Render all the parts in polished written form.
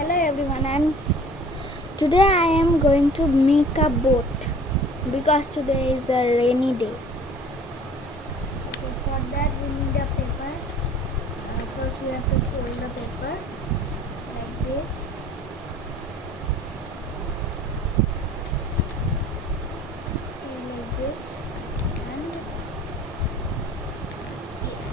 Hello everyone. Today I am going to make a boat because today is a rainy day. Okay, for that we need a paper. First we have to fold the paper like this. Like this and yes.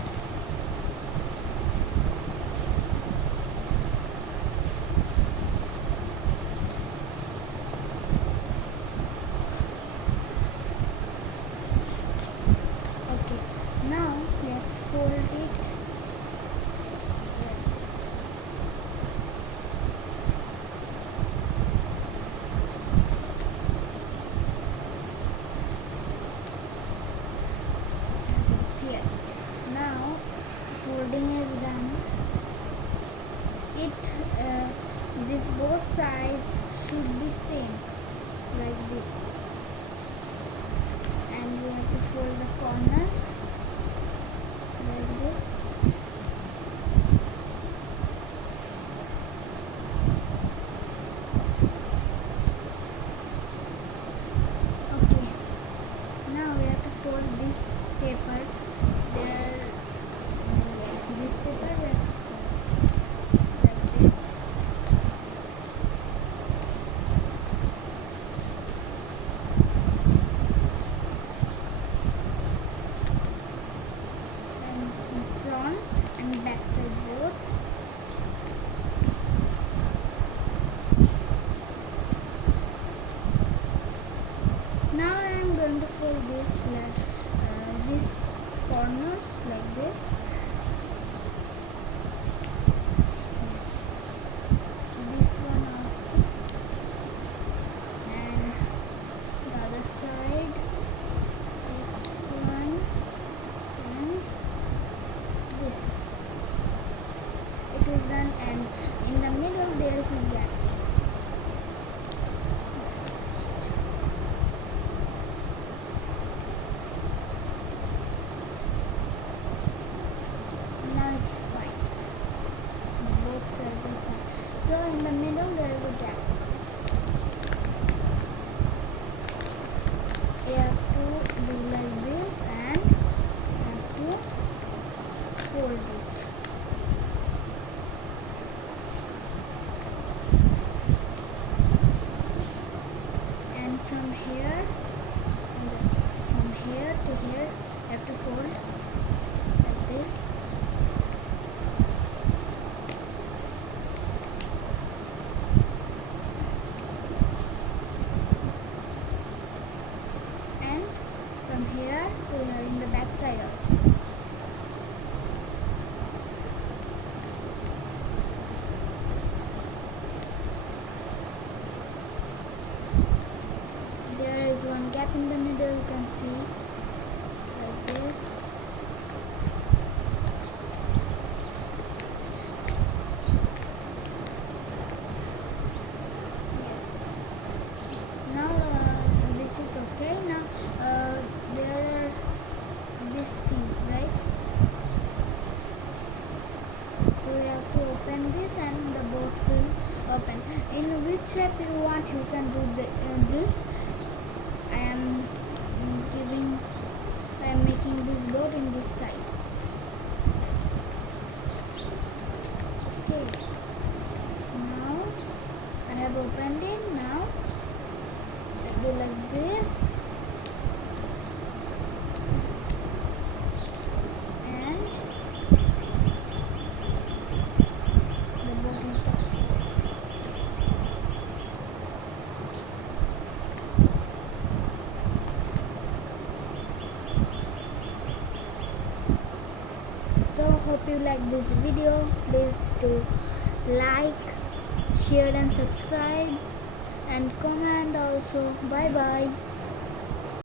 Okay, now we have to fold it. Yes. Now folding is done. This both sides should be same like this, and we have to fold the corners like this. Okay, now we have to fold this paper there. This paper we have to fold like this. And in front and back side both. Now I am going to fold this corners like this. This one also, and the other side. This one and this one. It is done, and in the middle there is a gap. Now it's fine. Both sides are fine. So in the middle there is a gap. You have to do like this and have to fold it. And from here to here you have to fold like this. And from here to here in the back side also. There is one gap in the middle, you can see like this. Yes. Now this is okay. Now there are this thing, right? So we have to open this and the boat will open. In which shape you want, you can do this. I am making this boat in this size. Okay. Now I have opened it. Now I do like this. And the boat is done. So hope you like this video. Please do like, share and subscribe and comment also. Bye bye.